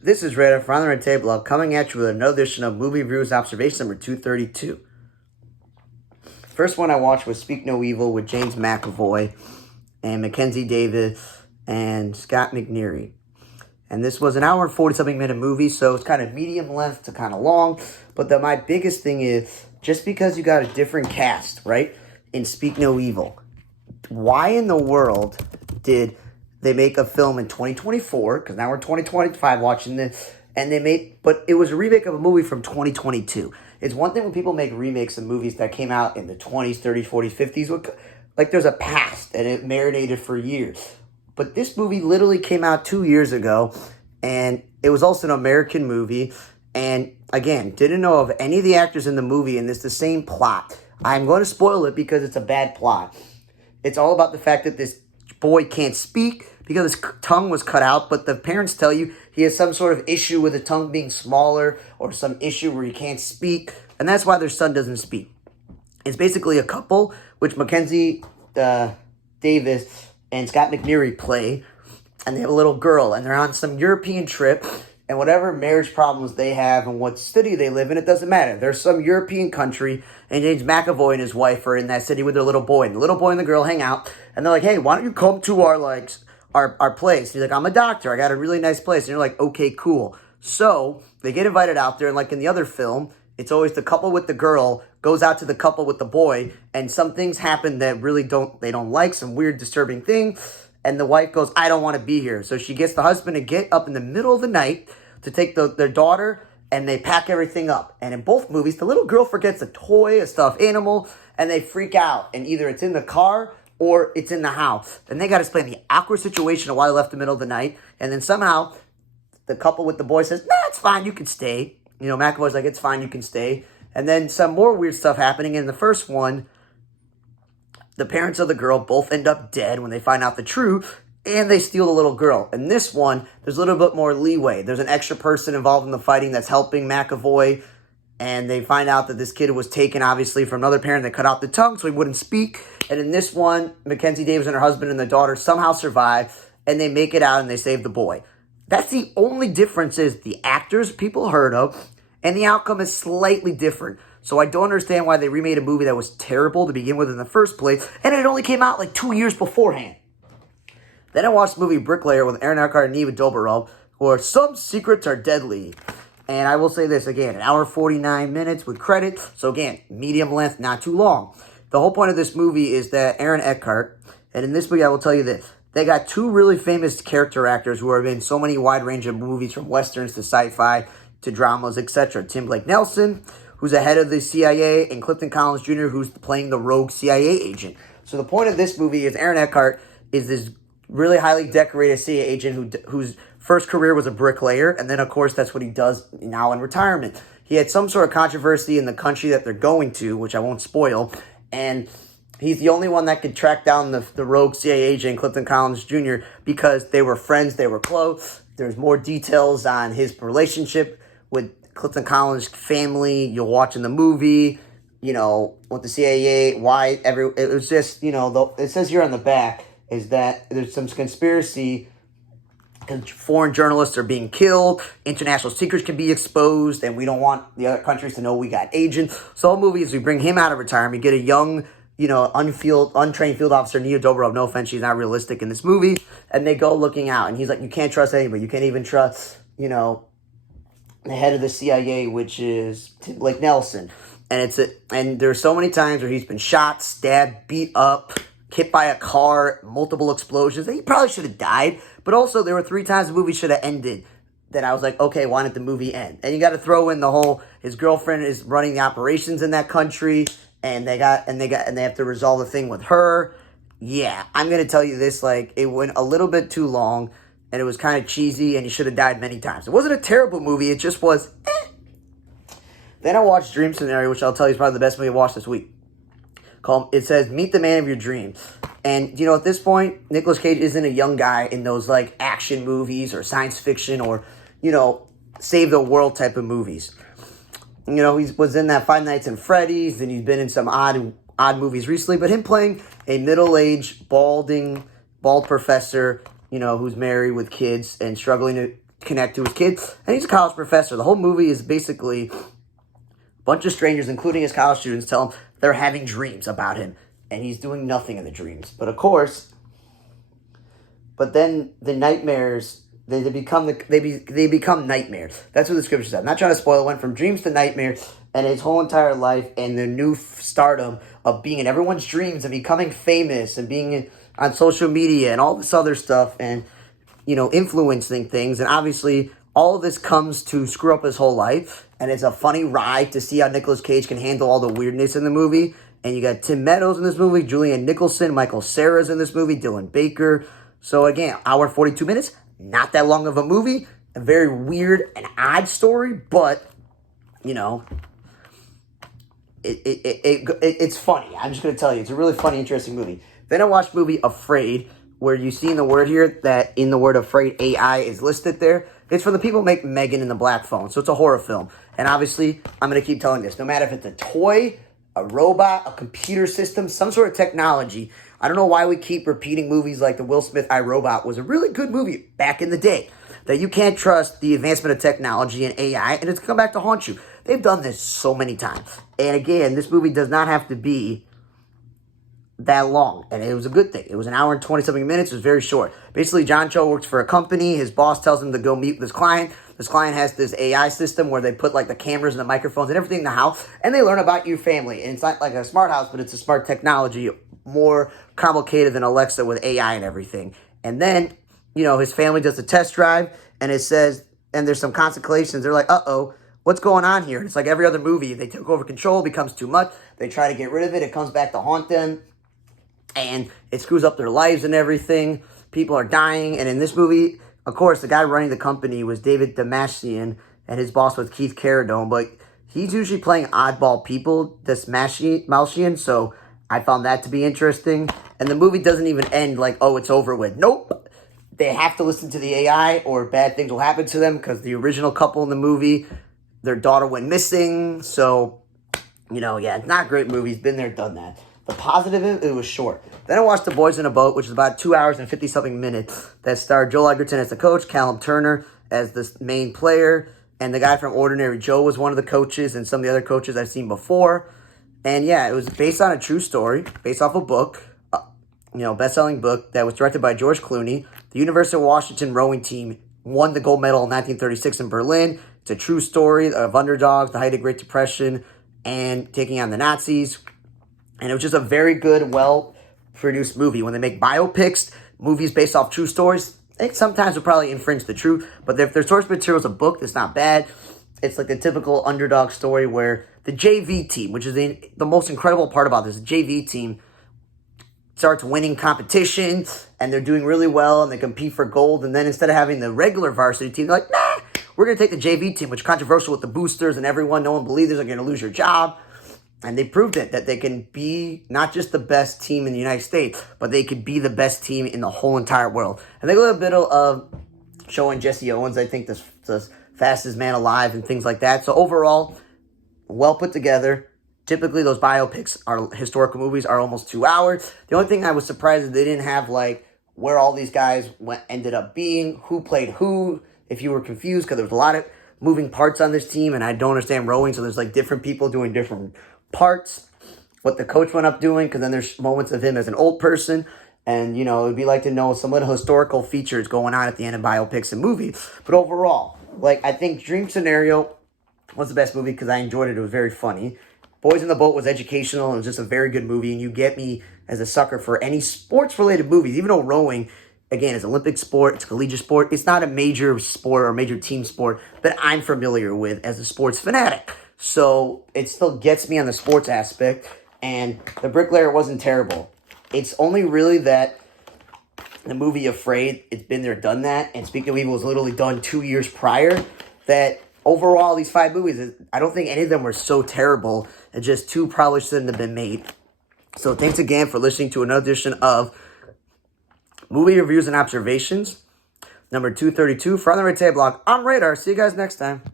This is Radar from the Red Table, coming at you with another edition of Movie Reviews Observation number 232. First one I watched was Speak No Evil with James McAvoy and Mackenzie Davis and Scott McNeary. And this was an hour and 40-something minute movie, so it's kind of medium length to kind of long. But my biggest thing is, just because you got a different cast, right, in Speak No Evil, why in the world did they make a film in 2024, because now we're 2025 watching this, and but it was a remake of a movie from 2022. It's one thing when people make remakes of movies that came out in the 20s, 30s, 40s, 50s, like there's a past, and it marinated for years. But this movie literally came out 2 years ago, and it was also an American movie, and again, didn't know of any of the actors in the movie, and it's the same plot. I'm going to spoil it because it's a bad plot. It's all about the fact that this boy can't speak because his tongue was cut out, but the parents tell you he has some sort of issue with the tongue being smaller or some issue where he can't speak, and that's why their son doesn't speak. It's basically a couple, which Mackenzie Davis and Scott McNeary play, and they have a little girl, and they're on some European trip, and whatever marriage problems they have and what city they live in, it doesn't matter. There's some European country, and James McAvoy and his wife are in that city with their little boy, and the little boy and the girl hang out, and they're like, hey, why don't you come to our place? And he's like, I'm a doctor. I got a really nice place. And you're like, okay, cool. So they get invited out there, and like in the other film, it's always the couple with the girl goes out to the couple with the boy, and some things happen that really they don't like, some weird, disturbing thing. And the wife goes, I don't want to be here. So she gets the husband to get up in the middle of the night to take their daughter, and they pack everything up. And in both movies, the little girl forgets a toy, a stuffed animal, and they freak out. And either it's in the car or it's in the house. And they got to explain the awkward situation of why they left in the middle of the night. And then somehow the couple with the boy says, nah, it's fine, you can stay. You know, McAvoy's like, it's fine, you can stay. And then some more weird stuff happening. In the first one, the parents of the girl both end up dead when they find out the truth, and they steal the little girl. In this one, there's a little bit more leeway. There's an extra person involved in the fighting that's helping McAvoy, and they find out that this kid was taken, obviously, from another parent that cut out the tongue so he wouldn't speak. And in this one, Mackenzie Davis and her husband and their daughter somehow survive, and they make it out and they save the boy. That's the only difference, is the actors people heard of, and the outcome is slightly different. So I don't understand why they remade a movie that was terrible to begin with in the first place, and it only came out like 2 years beforehand. Then I watched the movie Bricklayer with Aaron Eckhart and Neva Dobrev, where some secrets are deadly. And I will say this again, an hour 49 minutes with credit. So again, medium length, not too long. The whole point of this movie is that Aaron Eckhart, and in this movie I will tell you this, they got two really famous character actors who have been in so many wide range of movies, from westerns to sci-fi to dramas, etc. Tim Blake Nelson, who's the head of the CIA, and Clifton Collins Jr., who's playing the rogue CIA agent. So the point of this movie is Aaron Eckhart is this really highly decorated CIA agent whose first career was a bricklayer, and then, of course, that's what he does now in retirement. He had some sort of controversy in the country that they're going to, which I won't spoil, and he's the only one that could track down the rogue CIA agent, Clifton Collins Jr., because they were friends, they were close. There's more details on his relationship with Clifton Collins' family. You'll watch in the movie, you know, with the CIA, it was just, you know, it says here on the back is that there's some conspiracy, because foreign journalists are being killed, international secrets can be exposed, and we don't want the other countries to know we got agents. So the movie is we bring him out of retirement, get a young, you know, untrained field officer, Neva Dobrev, no offense, she's not realistic in this movie, and they go looking out, and he's like, you can't trust anybody, you can't even trust, you know, the head of the CIA, which is Tim Blake Nelson. And there's so many times where he's been shot, stabbed, beat up, hit by a car, multiple explosions. He probably should have died. But also, there were 3 times the movie should have ended that I was like, okay, why didn't the movie end? And you got to throw in the whole, his girlfriend is running the operations in that country, and they have to resolve the thing with her. Yeah, I'm going to tell you this, like, it went a little bit too long, and it was kind of cheesy, and he should have died many times. It wasn't a terrible movie, it just was, Then I watched Dream Scenario, which I'll tell you is probably the best movie I watched this week. It says, Meet the Man of Your Dreams. And, you know, at this point, Nicolas Cage isn't a young guy in those, like, action movies or science fiction or, you know, save the world type of movies. You know, he was in that Five Nights at Freddy's, and he's been in some odd movies recently. But him playing a middle-aged, bald professor, you know, who's married with kids and struggling to connect to his kid. And he's a college professor. The whole movie is basically a bunch of strangers, including his college students, tell him they're having dreams about him. And he's doing nothing in the dreams. But of course, then the nightmares, they become nightmares. That's what the scripture said. I'm not trying to spoil it. Went from dreams to nightmares, and his whole entire life and the new stardom of being in everyone's dreams and becoming famous and being on social media and all this other stuff and, influencing things. And obviously, all of this comes to screw up his whole life. And it's a funny ride to see how Nicolas Cage can handle all the weirdness in the movie. And you got Tim Meadows in this movie, Julianne Nicholson, Michael Cera's in this movie, Dylan Baker. So again, hour and 42 minutes, not that long of a movie, a very weird and odd story, but, it's funny. I'm just going to tell you, it's a really funny, interesting movie. Then I watched movie Afraid, where you see in the word here that in the word Afraid, AI is listed there. It's from the people who make Megan and the Black Phone, so it's a horror film. And obviously, I'm going to keep telling this, no matter if it's a toy, a robot, a computer system, some sort of technology. I don't know why we keep repeating movies like the Will Smith iRobot was a really good movie back in the day. That you can't trust the advancement of technology and AI, and it's come back to haunt you. They've done this so many times. And again, this movie does not have to be that long. And it was a good thing. It was an hour and 20-something minutes. It was very short. Basically, John Cho works for a company. His boss tells him to go meet with this client. This client has this AI system where they put like the cameras and the microphones and everything in the house, and they learn about your family. And it's not like a smart house, but it's a smart technology, more complicated than Alexa with AI and everything. And then, his family does a test drive, and it says, and there's some consequences. They're like, uh-oh, what's going on here? And it's like every other movie. They took over control, becomes too much. They try to get rid of it. It comes back to haunt them, and it screws up their lives and everything. People are dying. And in this movie, of course, the guy running the company was David Damashian, and his boss was Keith Carradine, but he's usually playing oddball people, Damashian, so I found that to be interesting. And the movie doesn't even end like, oh, it's over with. Nope. They have to listen to the AI or bad things will happen to them because the original couple in the movie, their daughter went missing. So, it's not a great movie. It's been there, done that. The positive, it was short. Then I watched The Boys in a Boat, which is about 2 hours and 50-something minutes, that starred Joel Edgerton as the coach, Callum Turner as the main player, and the guy from Ordinary Joe was one of the coaches, and some of the other coaches I've seen before. And yeah, it was based on a true story, based off a book, best-selling book that was directed by George Clooney. The University of Washington rowing team won the gold medal in 1936 in Berlin. It's a true story of underdogs, the height of Great Depression, and taking on the Nazis. And it was just a very good, well-produced movie. When they make biopics, movies based off true stories, I think sometimes will probably infringe the truth. But if their source material is a book, that's not bad. It's like the typical underdog story where the JV team, which is the most incredible part about this, the JV team starts winning competitions, and they're doing really well, and they compete for gold. And then instead of having the regular varsity team, they're like, nah, we're going to take the JV team, which is controversial with the boosters and everyone. No one believes they're going to lose your job. And they proved it, that they can be not just the best team in the United States, but they could be the best team in the whole entire world. And they go a bit of showing Jesse Owens, I think, the fastest man alive and things like that. So overall, well put together. Typically, those biopics, are historical movies, are almost 2 hours. The only thing I was surprised is they didn't have, where all these guys ended up being, who played who, if you were confused, because there was a lot of moving parts on this team, and I don't understand rowing, so there's, different people doing different parts, what the coach went up doing, because then there's moments of him as an old person, and, it would be like to know some of the historical features going on at the end of biopics and movies. But overall, I think Dream Scenario was the best movie because I enjoyed it. It was very funny. Boys in the Boat was educational. It was just a very good movie, and you get me as a sucker for any sports-related movies, even though rowing, again, is Olympic sport, it's collegiate sport. It's not a major sport or major team sport that I'm familiar with as a sports fanatic. So it still gets me on the sports aspect, and The Bricklayer wasn't terrible. It's only really that the movie Afraid, it's been there, done that, and Speak No Evil was literally done 2 years prior, that overall, these 5 movies, I don't think any of them were so terrible, and just 2 probably shouldn't have been made. So thanks again for listening to another edition of Movie Reviews and Observations, number 232, from the Red Table Blog. I'm Radar. See you guys next time.